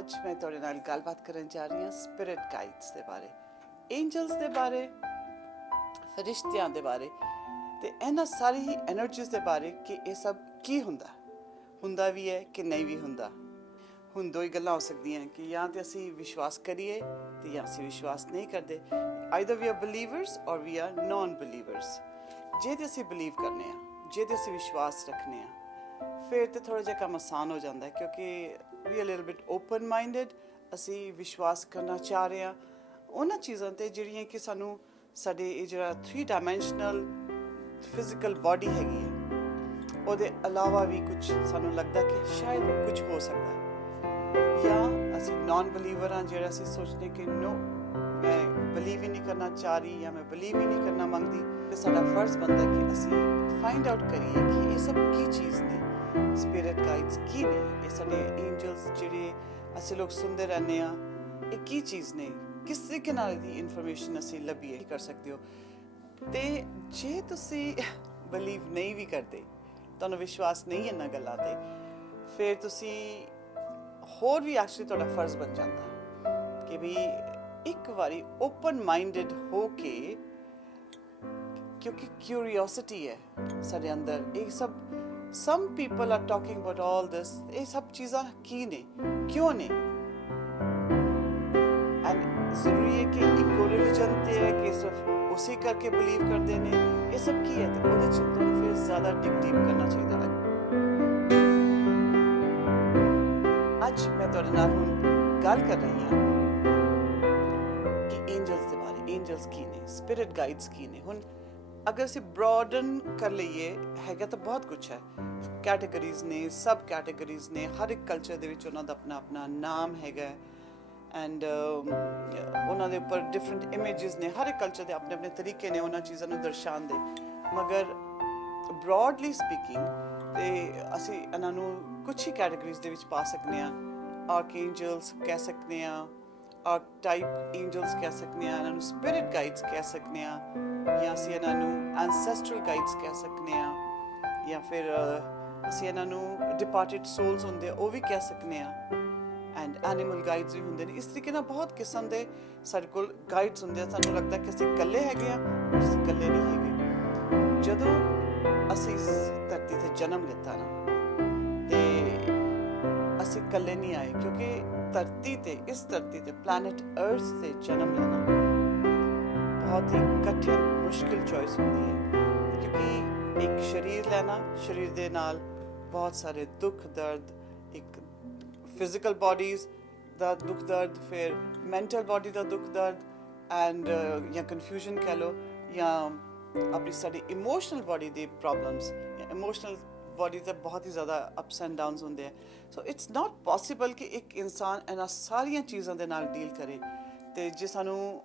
ਅੱਜ ਮੈਂ ਤੁਹਾਡੇ ਨਾਲ ਗੱਲਬਾਤ ਕਰਨ ਜਾ ਰਹੀ ਹਾਂ ਸਪਿਰਿਟ ਗਾਈਡਸ ਦੇ ਬਾਰੇ, ਐਂਜਲਸ ਦੇ ਬਾਰੇ, ਫਰਿਸ਼ਤਿਆਂ ਦੇ ਬਾਰੇ ਤੇ ਇਹਨਾਂ ਸਾਰੀ ਹੀ ਐਨਰਜੀਜ਼ ਦੇ ਬਾਰੇ ਕਿ ਇਹ ਸਭ ਕੀ ਹੁੰਦਾ ਵੀ ਹੈ ਕਿ ਨਹੀਂ ਵੀ ਹੁੰਦਾ। ਹੁਣ ਦੋ ਹੀ ਗੱਲਾਂ ਹੋ ਸਕਦੀਆਂ ਕਿ ਜਾਂ ਤੇ ਅਸੀਂ ਵਿਸ਼ਵਾਸ ਕਰੀਏ ਤੇ ਜਾਂ ਅਸੀਂ ਵਿਸ਼ਵਾਸ ਨਹੀਂ ਕਰਦੇ। ਆਈਦਰ ਵੀ ਆਰ ਬਲੀਵਰਸ ਔਰ ਵੀ ਆਰ ਨॉन ਬਲੀਵਰਸ। ਜੇ ਤੇ ਅਸੀਂ ਬਲੀਵ ਕਰਨੇ ਆ, ਜੇ ਤੇ ਅਸੀਂ ਵਿਸ਼ਵਾਸ ਰੱਖਨੇ ਆ, ਫਿਰ ਤੇ ਥੋੜਾ ਜਿਹਾ ਕੰਮ ਆਸਾਨ ਹੋ ਜਾਂਦਾ ਹੈ ਕਿਉਂਕਿ we a little bit open minded. ਅਸੀਂ ਵਿਸ਼ਵਾਸ ਕਰਨਾ ਚਾਹ ਰਹੇ ਹਾਂ ਉਹਨਾਂ ਚੀਜ਼ਾਂ ਤੇ ਜਿਹੜੀਆਂ ਕਿ ਸਾਨੂੰ ਸਾਡੇ ਇਹ ਜਿਹੜਾ 3 ਡਾਇਮੈਂਸ਼ਨਲ ਫਿਜ਼ੀਕਲ ਬਾਡੀ ਹੈਗੀ ਹੈ ਉਹਦੇ ਇਲਾਵਾ ਵੀ ਕੁਝ ਸਾਨੂੰ ਲੱਗਦਾ ਕਿ ਸ਼ਾਇਦ ਕੁਝ ਹੋ ਸਕਦਾ ਹੈ। ਜਾਂ ਅਸੀਂ ਨॉन ਬਲੀਵਰ ਹਾਂ, ਜਿਹੜਾ ਅਸੀਂ ਸੋਚਦੇ ਕਿ ਨੋ ਮੈਂ ਬਲੀਵ ਹੀ ਨਹੀਂ ਕਰਨਾ ਚਾਹ ਰਹੀ ਜਾਂ ਮੈਂ ਬਲੀਵ ਹੀ ਨਹੀਂ ਕਰਨਾ ਮੰਗਦੀ, ਤੇ ਸਾਡਾ ਫਰਜ਼ ਬਣਦਾ ਕਿ ਅਸੀਂ ਫਾਈਂਡ ਆਊਟ ਕਰੀਏ ਕਿ ਇਹ ਸਭ ਕੀ ਚੀਜ਼ ਨੇ, ਸਪਿਰਿਟ ਗਾਈਡਸ ਕੀ ਨੇ, ਇਹ ਸਾਡੇ ਐਂਜਲਸ ਜਿਹੜੇ ਅਸੀਂ ਲੋਕ ਸੁਣਦੇ ਰਹਿੰਦੇ ਹਾਂ ਇਹ ਕੀ ਚੀਜ਼ ਨੇ, ਕਿਸ ਤਰੀਕੇ ਨਾਲ ਦੀ ਇਨਫੋਰਮੇਸ਼ਨ ਅਸੀਂ ਲੱਭੀਏ ਕਰ ਸਕਦੇ ਹੋ। ਤੇ ਜੇ ਤੁਸੀਂ ਬਲੀਵ ਨਹੀਂ ਵੀ ਕਰਦੇ, ਤੁਹਾਨੂੰ ਵਿਸ਼ਵਾਸ ਨਹੀਂ ਇਹਨਾਂ ਗੱਲਾਂ ਤੇ, ਫਿਰ ਤੁਸੀਂ ਹੋਰ ਵੀ ਐਕਚੁਅਲੀ ਤੁਹਾਡਾ ਫਰਜ਼ ਬਣ ਜਾਂਦਾ ਕਿ ਵੀ ਇੱਕ ਵਾਰੀ ਓਪਨ ਮਾਈਂਡਡ ਹੋ ਕੇ, ਕਿਉਂਕਿ ਕਿਊਰੀਓਸਿਟੀ ਹੈ ਸਾਡੇ ਅੰਦਰ। ਇਹ ਸਭ some people are talking about all this, ਇਹ ਸਭ ਚੀਜ਼ਾਂ ਕੀ ਨੇ, ਕਿਉਂ ਨੇ, ਐਂਡ ਜ਼ਰੂਰੀ ਹੈ ਕਿ ਇੱਕੋ ਰਿਲੀਜਨ ਤੇ ਹੈ ਕਿ ਸਿਰਫ ਉਸੇ ਕਰਕੇ ਬਲੀਵ ਕਰਦੇ ਨੇ, ਇਹ ਸਭ ਕੀ ਹੈ, ਤੇ ਉਹਦੇ ਚ ਤੁਹਾਨੂੰ ਫਿਰ ਜ਼ਿਆਦਾ ਡੀਪ ਕਰਨਾ ਚਾਹੀਦਾ ਹੈ। ਅੱਜ ਮੈਂ ਤੁਹਾਡੇ ਨਾਲ ਹੁਣ ਗੱਲ ਕਰ ਰਹੀ ਹਾਂ ਕਿ ਐਂਜਲਸ ਦੇ ਬਾਰੇ, ਐਂਜਲਸ ਕੀ ਨੇ, ਸਪਿਰਿਟ ਗਾਈਡਸ ਕੀ ਨੇ। ਹੁਣ ਅਗਰ ਅਸੀਂ ਬ੍ਰੌਡਨ ਕਰ ਲਈਏ ਹੈਗਾ ਤਾਂ ਬਹੁਤ ਕੁਛ ਹੈ, ਕੈਟੇਗਰੀਜ਼ ਨੇ, ਸਬ ਕੈਟੇਗਰੀਜ਼ ਨੇ, ਹਰ ਇੱਕ ਕਲਚਰ ਦੇ ਵਿੱਚ ਉਹਨਾਂ ਦਾ ਆਪਣਾ ਆਪਣਾ ਨਾਮ ਹੈਗਾ ਐਂਡ ਉਹਨਾਂ ਦੇ ਉੱਪਰ ਡਿਫਰੈਂਟ ਇਮੇਜਸ ਨੇ, ਹਰ ਇੱਕ ਕਲਚਰ ਦੇ ਆਪਣੇ ਆਪਣੇ ਤਰੀਕੇ ਨੇ ਉਹਨਾਂ ਚੀਜ਼ਾਂ ਨੂੰ ਦਰਸਾਉਣ ਦੇ। ਮਗਰ ਬ੍ਰੌਡਲੀ ਸਪੀਕਿੰਗ ਤੇ ਅਸੀਂ ਇਹਨਾਂ ਨੂੰ ਕੁਛ ਹੀ ਕੈਟੇਗਰੀਜ਼ ਦੇ ਵਿੱਚ ਪਾ ਸਕਦੇ ਹਾਂ। ਆਰਕਐਂਜਲਸ ਕਹਿ ਸਕਦੇ ਹਾਂ, ਆਰਕਟਾਈਪ ਐਂਜਲਸ ਕਹਿ ਸਕਦੇ ਹਾਂ, ਇਹਨਾਂ ਨੂੰ ਸਪਿਰਿਟ ਗਾਈਡਸ ਕਹਿ ਸਕਦੇ ਹਾਂ, ਜਾਂ ਅਸੀਂ ਇਹਨਾਂ ਨੂੰ ਐਂਸੈਸਟਰਲ ਗਾਈਡਸ ਕਹਿ ਸਕਦੇ ਹਾਂ, ਜਾਂ ਫਿਰ ਅਸੀਂ ਇਹਨਾਂ ਨੂੰ ਡਿਪਾਰਟਿਡ ਸੋਲਸ ਹੁੰਦੇ ਉਹ ਵੀ ਕਹਿ ਸਕਦੇ ਹਾਂ, ਐਂਡ ਐਨੀਮਲ ਗਾਈਡਸ ਵੀ ਹੁੰਦੇ ਨੇ। ਇਸ ਤਰੀਕੇ ਨਾਲ ਬਹੁਤ ਕਿਸਮ ਦੇ ਸਾਡੇ ਕੋਲ ਗਾਈਡਸ ਹੁੰਦੇ ਆ। ਸਾਨੂੰ ਲੱਗਦਾ ਕਿ ਅਸੀਂ ਇਕੱਲੇ ਹੈਗੇ ਹਾਂ, ਪਰ ਅਸੀਂ ਇਕੱਲੇ ਨਹੀਂ ਹੈਗੇ। ਜਦੋਂ ਅਸੀਂ ਇਸ ਧਰਤੀ 'ਤੇ ਜਨਮ ਲਿੱਤਾ ਨਾ, ਤੇ ਅਸੀਂ ਇਕੱਲੇ ਨਹੀਂ ਆਏ, ਕਿਉਂਕਿ ਧਰਤੀ 'ਤੇ, ਇਸ ਧਰਤੀ 'ਤੇ, ਪਲੈਨਟ ਅਰਥ 'ਤੇ ਜਨਮ ਲੈਣਾ ਬਹੁਤ ਹੀ ਕਠਿਨ ਮੁਸ਼ਕਿਲ ਚੋਇਸ ਹੁੰਦੀ ਹੈ, ਕਿਉਂਕਿ ਇੱਕ ਸਰੀਰ ਲੈਣਾ, ਸਰੀਰ ਦੇ ਨਾਲ ਬਹੁਤ ਸਾਰੇ ਦੁੱਖ ਦਰਦ, ਇੱਕ ਫਿਜ਼ੀਕਲ ਬਾਡੀਜ਼ ਦਾ ਦੁੱਖ ਦਰਦ, ਫਿਰ ਮੈਂਟਲ ਬਾਡੀ ਦਾ ਦੁੱਖ ਦਰਦ, ਐਂਡ ਜਾਂ ਕਨਫਿਊਜ਼ਨ ਕਹਿ ਲਓ, ਜਾਂ ਆਪਣੀ ਸਾਡੀ ਇਮੋਸ਼ਨਲ ਬਾਡੀ ਦੇ ਪ੍ਰੋਬਲਮਸ, ਜਾਂ ਇਮੋਸ਼ਨਲ ਬਾਡੀ ਦਾ ਬਹੁਤ ਹੀ ਜ਼ਿਆਦਾ ਅਪਸ ਐਂਡ ਡਾਊਨਸ ਹੁੰਦੇ ਆ। ਸੋ ਇਟਸ ਨਾਟ ਪੋਸੀਬਲ ਕਿ ਇੱਕ ਇਨਸਾਨ ਇਹਨਾਂ ਸਾਰੀਆਂ ਚੀਜ਼ਾਂ ਦੇ ਨਾਲ ਡੀਲ ਕਰੇ। ਤੇ ਜੇ ਸਾਨੂੰ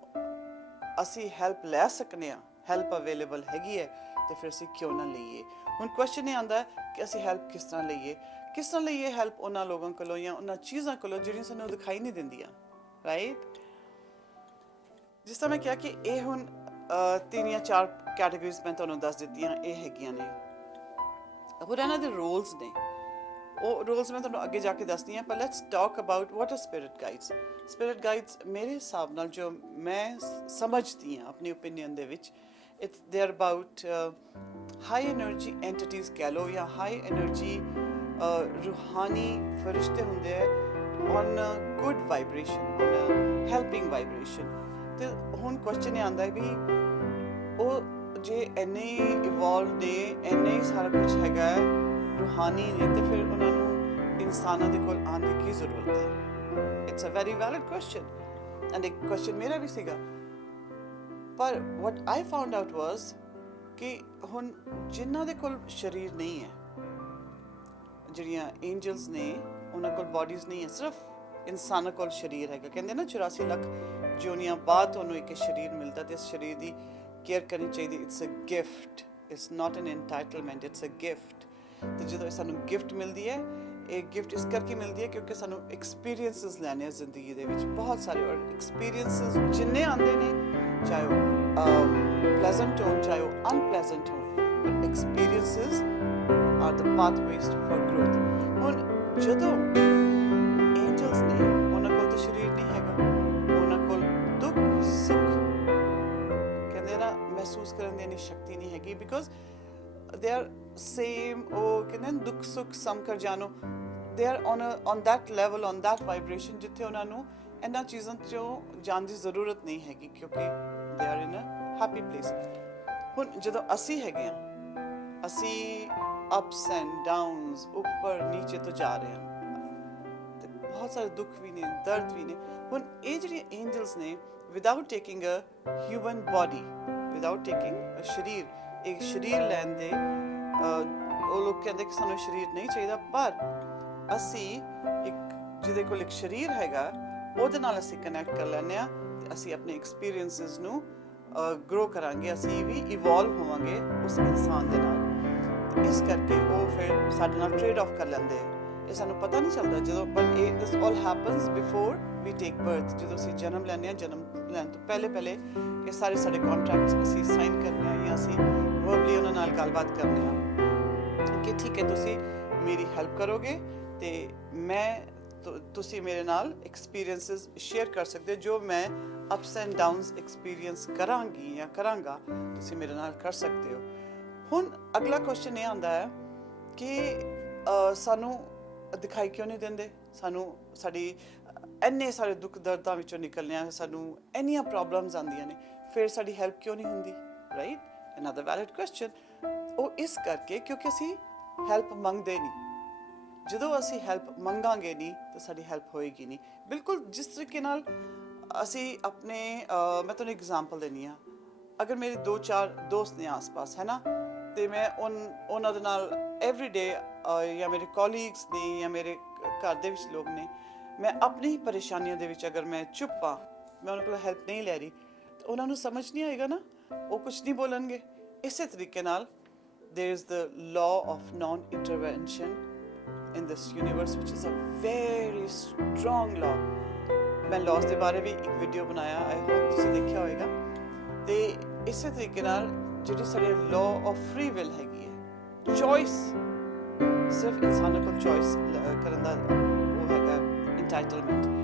ਅਸੀਂ ਹੈਲਪ ਲੈ ਸਕਨੇ ਆ, ਹੈਲਪ ਅਵੇਲੇਬਲ ਹੈਗੀ ਹੈ, ਤੇ ਫਿਰ ਅਸੀਂ ਕਿਉਂ ਨਾ ਲਈਏ। ਹੁਣ ਕੁਐਸਚਨ ਇਹ ਆਉਂਦਾ ਕਿ ਅਸੀਂ ਹੈਲਪ ਕਿਸ ਤਰ੍ਹਾਂ ਲਈਏ ਹੈਲਪ ਉਹਨਾਂ ਲੋਕਾਂ ਕੋਲੋਂ ਜਾਂ ਉਹਨਾਂ ਚੀਜ਼ਾਂ ਕੋਲੋਂ ਜਿਹੜੀਆਂ ਸਾਨੂੰ ਦਿਖਾਈ ਨਹੀਂ ਦਿੰਦੀਆਂ, ਰਾਈਟ। ਜਿਸ ਤਰ੍ਹਾਂ ਮੈਂ ਕਿਹਾ ਕਿ ਇਹ ਹੁਣ 3 ਜਾਂ 4 ਕੈਟੇਗਰੀਜ਼ ਮੈਂ ਤੁਹਾਨੂੰ ਦੱਸ ਦਿੱਤੀਆਂ, ਇਹ ਹੈਗੀਆਂ ਨੇ। ਹੋਰ ਇਹਨਾਂ ਦੇ ਰੋਲਸ ਨੇ, ਉਹ ਰੋਲਸ ਮੈਂ ਤੁਹਾਨੂੰ ਅੱਗੇ ਜਾ ਕੇ ਦੱਸਦੀ ਹਾਂ, ਪਰ let's talk about what are spirit guides. Spirit guides ਮੇਰੇ ਹਿਸਾਬ ਨਾਲ ਜੋ ਮੈਂ ਸਮਝਦੀ ਹਾਂ ਆਪਣੀ ਓਪੀਨੀਅਨ ਦੇ ਵਿੱਚ, they are about high energy entities ਕਹਿ ਲਓ, ਜਾਂ ਹਾਈ ਐਨਰਜੀ ਰੂਹਾਨੀ ਫਰਿਸ਼ਤੇ ਹੁੰਦੇ ਹੈ on good vibration, on helping vibration. ਤੇ ਹੁਣ ਕੁਐਸਚਨ ਇਹ ਆਉਂਦਾ ਹੈ ਵੀ ਉਹ ਜੇ ਇੰਨੇ ਇਵੋਲਵ ਨੇ, ਇੰਨੇ ਹੀ ਸਾਰਾ ਕੁਛ ਹੈਗਾ ਰੂਹਾਨੀ ਨੇ, ਤੇ ਫਿਰ ਉਹਨਾਂ ਨੂੰ ਇਨਸਾਨਾਂ ਦੇ ਕੋਲ ਆਉਣ ਦੀ ਕੀ ਜ਼ਰੂਰਤ ਹੈ? It's a very valid question, and ਇੱਕ ਕੁਐਸਚਨ ਮੇਰਾ ਵੀ ਸੀਗਾ। ਪਰ ਵਾਟ ਆਈ ਫਾਊਂਡ ਆਊਟ ਵਾਜ਼ ਕਿ ਹੁਣ ਜਿਨ੍ਹਾਂ ਦੇ ਕੋਲ ਸਰੀਰ ਨਹੀਂ ਹੈ, ਜਿਹੜੀਆਂ ਐਂਜਲਸ ਨੇ ਉਹਨਾਂ ਕੋਲ ਬਾਡੀਜ਼ ਨਹੀਂ ਹੈ, ਸਿਰਫ ਇਨਸਾਨਾਂ ਕੋਲ ਸਰੀਰ ਹੈਗਾ। ਕਹਿੰਦੇ ਨਾ 84 ਲੱਖ ਜੂਨੀਆਂ ਬਾਅਦ ਤੁਹਾਨੂੰ ਇੱਕ ਸਰੀਰ ਮਿਲਦਾ, ਤੇ ਇਸ ਸਰੀਰ ਦੀ ਕੇਅਰ ਕਰਨੀ ਚਾਹੀਦੀ। It's a gift, it's not an entitlement, it's a gift. ਤੇ ਜਦੋਂ ਸਾਨੂੰ ਗਿਫਟ ਮਿਲਦੀ ਹੈ, ਇਹ ਗਿਫਟ ਇਸ ਕਰਕੇ ਮਿਲਦੀ ਹੈ ਕਿਉਂਕਿ ਸਾਨੂੰ ਐਕਸਪੀਰੀਐਂਸਿਸ ਲੈਣੇ ਆ ਜ਼ਿੰਦਗੀ ਦੇ ਵਿੱਚ ਬਹੁਤ ਸਾਰੇ, ਔਰ ਐਕਸਪੀਰੀਐਂਸਿਸ ਜਿੰਨੇ ਆਉਂਦੇ ਨੇ, ਚਾਹੇ ਉਹ ਪਲੇਜ਼ੈਂਟ ਹੋਣ ਚਾਹੇ ਉਹ ਅਨਪਲੇਜ਼ੈਂਟ ਹੋਣ, ਪਰ experiences are the pathways for growth. ਹੁਣ ਜਦੋਂ ਐਂਜਲਸ ਨੇ ਕਹਿੰਦੇ ਨਾ ਮਹਿਸੂਸ ਕਰਨ ਦੀ ਇੰਨੀ ਸ਼ਕਤੀ ਨਹੀਂ ਹੈਗੀ, ਬਿਕੋਜ਼ ਦੇ ਆਰ ਸੇਮ, ਉਹ ਕਹਿੰਦੇ ਨੇ ਦੁੱਖ ਸੁੱਖ ਸਮ ਕਰ ਜਾਣੋ, they are on that level, on that vibration, ਜਿੱਥੇ ਉਹਨਾਂ ਨੂੰ ਇਹਨਾਂ ਚੀਜ਼ਾਂ 'ਚੋਂ ਜਾਣ ਦੀ ਜ਼ਰੂਰਤ ਨਹੀਂ ਹੈਗੀ, ਕਿਉਂਕਿ they are in a happy place. ਹੁਣ ਜਦੋਂ ਅਸੀਂ ਹੈਗੇ ਹਾਂ, ਅਸੀਂ ਅਪਸ ਐਂਡ ਡਾਊਨਸ, ਉੱਪਰ ਨੀਚੇ ਤੋਂ ਜਾ ਰਹੇ ਹਾਂ, ਤੇ ਬਹੁਤ ਸਾਰੇ ਦੁੱਖ ਵੀ ਨੇ, ਦਰਦ ਵੀ ਨੇ। ਹੁਣ ਇਹ ਜਿਹੜੀਆਂ ਐਂਜਲਸ ਨੇ, without taking a human body, without taking a ਸਰੀਰ, ਇੱਕ ਸਰੀਰ ਲੈਣ ਦੇ, ਉਹ ਲੋਕ ਕਹਿੰਦੇ ਕਿ ਸਾਨੂੰ ਸਰੀਰ ਨਹੀਂ ਚਾਹੀਦਾ, ਪਰ ਅਸੀਂ ਇੱਕ ਜਿਹਦੇ ਕੋਲ ਇੱਕ ਸਰੀਰ ਹੈਗਾ, ਉਹਦੇ ਨਾਲ ਅਸੀਂ ਕਨੈਕਟ ਕਰ ਲੈਂਦੇ ਹਾਂ, ਤੇ ਅਸੀਂ ਆਪਣੇ ਐਕਸਪੀਰੀਅੰਸਿਸ ਨੂੰ ਗਰੋ ਕਰਾਂਗੇ, ਅਸੀਂ ਵੀ ਇਵੋਲਵ ਹੋਵਾਂਗੇ ਉਸ ਇਨਸਾਨ ਦੇ ਨਾਲ। ਤੇ ਇਸ ਕਰਕੇ ਉਹ ਫਿਰ ਸਾਡੇ ਨਾਲ ਟ੍ਰੇਡ ਆਫ ਕਰ ਲੈਂਦੇ ਆ। ਇਹ ਸਾਨੂੰ ਪਤਾ ਨਹੀਂ ਚੱਲਦਾ ਜਦੋਂ, ਬਟ ਇਹ this all happens before we take birth. ਜਦੋਂ ਅਸੀਂ ਜਨਮ ਲੈਂਦੇ ਹਾਂ, ਜਨਮ ਲੈਣ ਤੋਂ ਪਹਿਲੇ ਇਹ ਸਾਰੇ ਸਾਡੇ ਕੰਟਰੈਕਟਸ ਅਸੀਂ ਸਾਈਨ ਕਰਨੇ ਆ, ਜਾਂ ਅਸੀਂ ਵਰਬਲੀ ਉਹਨਾਂ ਨਾਲ ਗੱਲਬਾਤ ਕਰਨੇ ਆ ਕਿ ਠੀਕ ਹੈ, ਤੁਸੀਂ ਮੇਰੀ ਹੈਲਪ ਕਰੋਗੇ ਤੇ ਤੁਸੀਂ ਮੇਰੇ ਨਾਲ ਐਕਸਪੀਰੀਅੰਸਿਸ ਸ਼ੇਅਰ ਕਰ ਸਕਦੇ ਹੋ, ਜੋ ਮੈਂ ਅਪਸ ਐਂਡ ਡਾਊਨਸ ਐਕਸਪੀਰੀਅੰਸ ਕਰਾਂਗੀ ਜਾਂ ਕਰਾਂਗਾ, ਤੁਸੀਂ ਮੇਰੇ ਨਾਲ ਕਰ ਸਕਦੇ ਹੋ। ਹੁਣ ਅਗਲਾ ਕੁਐਸਚਨ ਇਹ ਆਉਂਦਾ ਹੈ ਕਿ ਸਾਨੂੰ ਦਿਖਾਈ ਕਿਉਂ ਨਹੀਂ ਦਿੰਦੇ, ਸਾਨੂੰ ਸਾਡੀ ਇੰਨੇ ਸਾਰੇ ਦੁੱਖ ਦਰਦਾਂ ਵਿੱਚੋਂ ਨਿਕਲਣੇ ਆ, ਸਾਨੂੰ ਇੰਨੀਆਂ ਪ੍ਰੋਬਲਮਸ ਆਉਂਦੀਆਂ ਨੇ, ਫਿਰ ਸਾਡੀ ਹੈਲਪ ਕਿਉਂ ਨਹੀਂ ਹੁੰਦੀ, ਰਾਈਟ? Another valid question. ਉਹ ਇਸ ਕਰਕੇ ਕਿਉਂਕਿ ਅਸੀਂ ਹੈਲਪ ਮੰਗਦੇ ਨਹੀਂ। ਜਦੋਂ ਅਸੀਂ ਹੈਲਪ ਮੰਗਾਂਗੇ ਨਹੀਂ ਤਾਂ ਸਾਡੀ ਹੈਲਪ ਹੋਏਗੀ ਨਹੀਂ। ਬਿਲਕੁਲ ਜਿਸ ਤਰੀਕੇ ਨਾਲ ਅਸੀਂ ਆਪਣੇ, ਮੈਂ ਤੁਹਾਨੂੰ ਐਗਜ਼ਾਮਪਲ ਦਿੰਦੀ ਹਾਂ, ਅਗਰ ਮੇਰੇ 2-4 ਦੋਸਤ ਨੇ ਆਸ-ਪਾਸ, ਹੈ ਨਾ, ਤੇ ਮੈਂ ਉਹਨਾਂ ਦੇ ਨਾਲ ਐਵਰੀ ਡੇ, ਜਾਂ ਮੇਰੇ ਕੋਲੀਗਸ ਨੇ ਜਾਂ ਮੇਰੇ ਘਰ ਦੇ ਵਿੱਚ ਲੋਕ ਨੇ, ਮੈਂ ਆਪਣੀ ਹੀ ਪਰੇਸ਼ਾਨੀਆਂ ਦੇ ਵਿੱਚ ਅਗਰ ਮੈਂ ਚੁੱਪ ਹਾਂ, ਮੈਂ ਉਹਨਾਂ ਕੋਲ ਹੈਲਪ ਨਹੀਂ ਲੈ ਰਹੀ, ਤਾਂ ਉਹਨਾਂ ਨੂੰ ਸਮਝ ਨਹੀਂ ਆਏਗਾ ਨਾ, ਉਹ ਕੁਝ ਨਹੀਂ ਬੋਲਣਗੇ। ਇਸੇ ਤਰੀਕੇ ਨਾਲ there is the law of non-intervention in this universe, which is a very strong law. ਮੈਂ laws ਦੇ ਬਾਰੇ ਵੀ ਇੱਕ ਵੀਡੀਓ ਬਣਾਇਆ, ਆਈ ਹੋਪ ਤੁਸੀਂ ਦੇਖਿਆ ਹੋਏਗਾ। ਤੇ ਇਸੇ ਤਰੀਕੇ ਨਾਲ ਜਿਹੜੀ ਸਾਡੀ law of free will ਹੈਗੀ ਹੈ, choice, ਸਿਰਫ ਇਨਸਾਨਾਂ ਕੋਲ choice ਕਰਨ ਦਾ ਉਹ ਹੈਗਾ entitlement,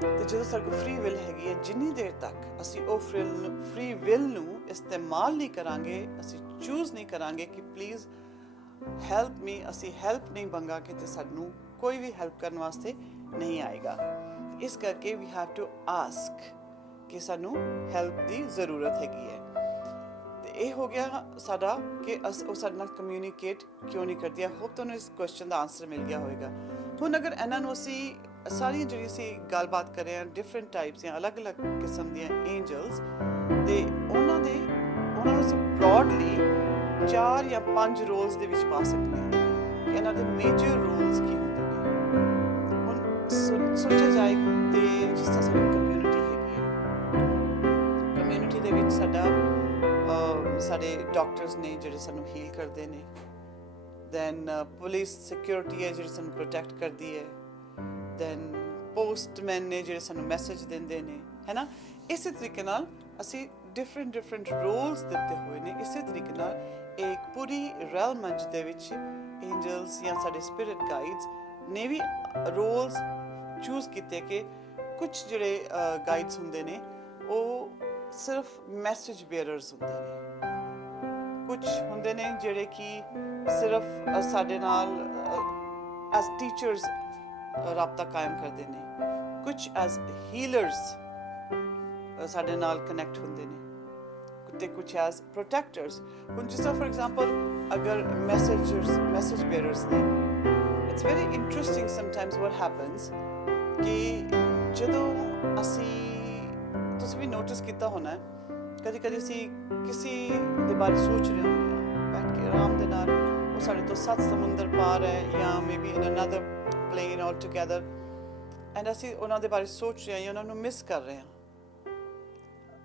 ਤੇ ਜਦੋਂ ਸਾਡੇ ਕੋਲ ਫ੍ਰੀ ਵਿਲ ਹੈਗੀ ਹੈ, ਜਿੰਨੀ ਦੇਰ ਤੱਕ ਅਸੀਂ ਉਹ ਫ੍ਰੀ ਵਿਲ ਨੂੰ ਇਸਤੇਮਾਲ ਨਹੀਂ ਕਰਾਂਗੇ, ਅਸੀਂ ਚੂਜ਼ ਨਹੀਂ ਕਰਾਂਗੇ ਕਿ ਪਲੀਜ਼ ਹੈਲਪ ਮੀ, ਅਸੀਂ ਹੈਲਪ ਨਹੀਂ ਮੰਗਾਂਗੇ, ਤੇ ਸਾਨੂੰ ਕੋਈ ਵੀ ਹੈਲਪ ਕਰਨ ਵਾਸਤੇ ਨਹੀਂ ਆਏਗਾ। ਇਸ ਕਰਕੇ ਵੀ ਹੈਵ ਟੂ ਆਸਕ ਕਿ ਸਾਨੂੰ ਹੈਲਪ ਦੀ ਜ਼ਰੂਰਤ ਹੈਗੀ ਹੈ। ਤੇ ਇਹ ਹੋ ਗਿਆ ਸਾਡਾ ਕਿ ਉਹ ਸਾਡੇ ਨਾਲ ਕਮਿਊਨੀਕੇਟ ਕਿਉਂ ਨਹੀਂ ਕਰਦੀ। ਆਈ ਹੋਪ ਤੁਹਾਨੂੰ ਇਸ ਕੁਐਸਚਨ ਦਾ ਆਨਸਰ ਮਿਲ ਗਿਆ ਹੋਵੇਗਾ। ਹੁਣ ਅਗਰ ਇਹਨਾਂ ਨੂੰ ਅਸੀਂ ਸਾਰੀਆਂ ਜਿਹੜੀ ਅਸੀਂ ਗੱਲਬਾਤ ਕਰ ਰਹੇ ਹਾਂ, ਡਿਫਰੈਂਟ ਟਾਈਪਸ ਜਾਂ ਅਲੱਗ-ਅਲੱਗ ਕਿਸਮ ਦੀਆਂ ਐਂਜਲਸ, ਤੇ ਉਹਨਾਂ ਨੂੰ ਅਸੀਂ ਬ੍ਰੌਡਲੀ 4 ਜਾਂ 5 ਰੋਲਸ ਦੇ ਵਿੱਚ ਪਾ ਸਕਦੇ ਹਾਂ ਕਿ ਇਹਨਾਂ ਦੇ ਮੇਜਰ ਰੋਲਸ ਕੀ ਹੁੰਦੇ ਨੇ। ਹੁਣ ਸੋਚਿਆ ਜਾਏ ਤੇ ਜਿਸ ਤਰ੍ਹਾਂ ਸਾਡੀ ਕਮਿਊਨਿਟੀ ਹੈਗੀ ਹੈ, ਕਮਿਊਨਿਟੀ ਦੇ ਵਿੱਚ ਸਾਡੇ ਡਾਕਟਰਸ ਨੇ ਜਿਹੜੇ ਸਾਨੂੰ ਹੀਲ ਕਰਦੇ ਨੇ, ਦੈਨ ਪੁਲਿਸ ਸਿਕਿਉਰਿਟੀ ਹੈ ਜਿਹੜੀ ਸਾਨੂੰ ਪ੍ਰੋਟੈਕਟ ਕਰਦੀ ਹੈ, ਦੈਨ ਪੋਸਟਮੈਨ ਨੇ ਜਿਹੜੇ ਸਾਨੂੰ ਮੈਸੇਜ ਦਿੰਦੇ ਨੇ, ਹੈ ਨਾ। ਇਸੇ ਤਰੀਕੇ ਨਾਲ ਅਸੀਂ ਡਿਫਰੈਂਟ ਰੋਲਸ ਦਿੱਤੇ ਹੋਏ ਨੇ। ਇਸੇ ਤਰੀਕੇ ਨਾਲ ਇੱਕ ਪੂਰੀ ਰੈਲਮ ਦੇ ਵਿੱਚ ਐਂਜਲਸ ਜਾਂ ਸਾਡੇ ਸਪਿਰਿਟ ਗਾਈਡਸ ਨੇ ਵੀ ਰੋਲਸ ਚੂਜ਼ ਕੀਤੇ ਕਿ ਕੁਝ ਜਿਹੜੇ ਗਾਈਡਸ ਹੁੰਦੇ ਨੇ ਉਹ ਸਿਰਫ ਮੈਸੇਜ ਬੇਅਰਰਸ ਹੁੰਦੇ ਨੇ, ਕੁਝ ਹੁੰਦੇ ਨੇ ਜਿਹੜੇ ਕਿ ਸਿਰਫ ਸਾਡੇ ਨਾਲ ਐਜ਼ ਟੀਚਰਸ ਰਾਬਤਾ ਕਾਇਮ ਕਰਦੇ ਨੇ, ਕੁਝ ਐਜ਼ ਹੀਲਰਸ ਸਾਡੇ ਨਾਲ ਕਨੈਕਟ ਹੁੰਦੇ ਨੇ, ਤੇ ਕੁਝ ਐਜ਼ ਪ੍ਰੋਟੈਕਟਰਸ। ਹੁਣ ਜਿਸ ਤਰ੍ਹਾਂ ਫॉर ਐਗਜ਼ਾਮਪਲ ਅਗਰ ਮੈਸੇਜ ਬੇਅਰਰਸ ਨੇ, it's very interesting sometimes what happens ਕਿ ਜਦੋਂ ਤੁਸੀਂ ਵੀ ਨੋਟਿਸ ਕੀਤਾ ਹੋਣਾ, ਕਦੀ ਅਸੀਂ ਕਿਸੇ ਦੇ ਬਾਰੇ ਸੋਚ ਰਹੇ ਹੁੰਦੇ ਹਾਂ ਬੈਠ ਕੇ ਆਰਾਮ ਦੇ ਨਾਲ, ਉਹ ਸਾਡੇ ਤੋਂ 7 ਸਮੁੰਦਰ ਪਾਰ ਹੈ ਜਾਂ maybe in another plane all together, and ਅਸੀਂ ਉਹਨਾਂ ਦੇ ਬਾਰੇ ਸੋਚ ਰਹੇ ਹਾਂ ਜਾਂ ਉਹਨਾਂ ਨੂੰ ਮਿਸ ਕਰ ਰਹੇ ਹਾਂ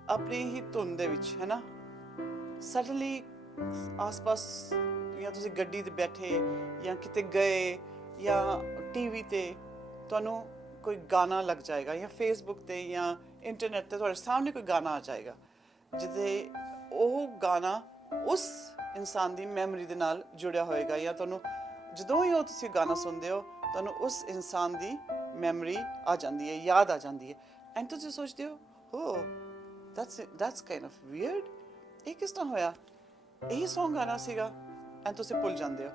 ਆਪਣੀ ਹੀ ਧੁਨ ਦੇ ਵਿੱਚ, ਹੈ ਨਾ। ਸਡਨਲੀ ਆਸ-ਪਾਸ ਜਾਂ ਤੁਸੀਂ ਗੱਡੀ 'ਤੇ ਬੈਠੇ ਜਾਂ ਕਿਤੇ ਗਏ ਜਾਂ ਟੀਵੀ 'ਤੇ ਤੁਹਾਨੂੰ ਕੋਈ ਗਾਣਾ ਲੱਗ ਜਾਏਗਾ, ਜਾਂ ਫੇਸਬੁੱਕ 'ਤੇ ਜਾਂ ਇੰਟਰਨੈਟ 'ਤੇ ਤੁਹਾਡੇ ਸਾਹਮਣੇ ਕੋਈ ਗਾਣਾ ਆ ਜਾਏਗਾ, ਜਿਹਦੇ ਉਹ ਗਾਣਾ ਉਸ ਇਨਸਾਨ ਦੀ ਮੈਮਰੀ ਦੇ ਨਾਲ ਜੁੜਿਆ ਹੋਏਗਾ, ਜਾਂ ਤੁਹਾਨੂੰ ਜਦੋਂ ਹੀ ਉਹ ਤੁਸੀਂ ਗਾਣਾ ਸੁਣਦੇ ਹੋ ਤੁਹਾਨੂੰ ਉਸ ਇਨਸਾਨ ਦੀ ਮੈਮਰੀ ਆ ਜਾਂਦੀ ਹੈ, ਯਾਦ ਆ ਜਾਂਦੀ ਹੈ, ਐਂਡ ਤੁਸੀਂ ਸੋਚਦੇ ਹੋ that's kind of weird, ਇਹ ਕਿਸ ਤਰ੍ਹਾਂ ਹੋਇਆ, ਇਹੀ Song ਗਾਣਾ ਸੀਗਾ, ਐਂ ਤੁਸੀਂ ਭੁੱਲ ਜਾਂਦੇ ਹੋ।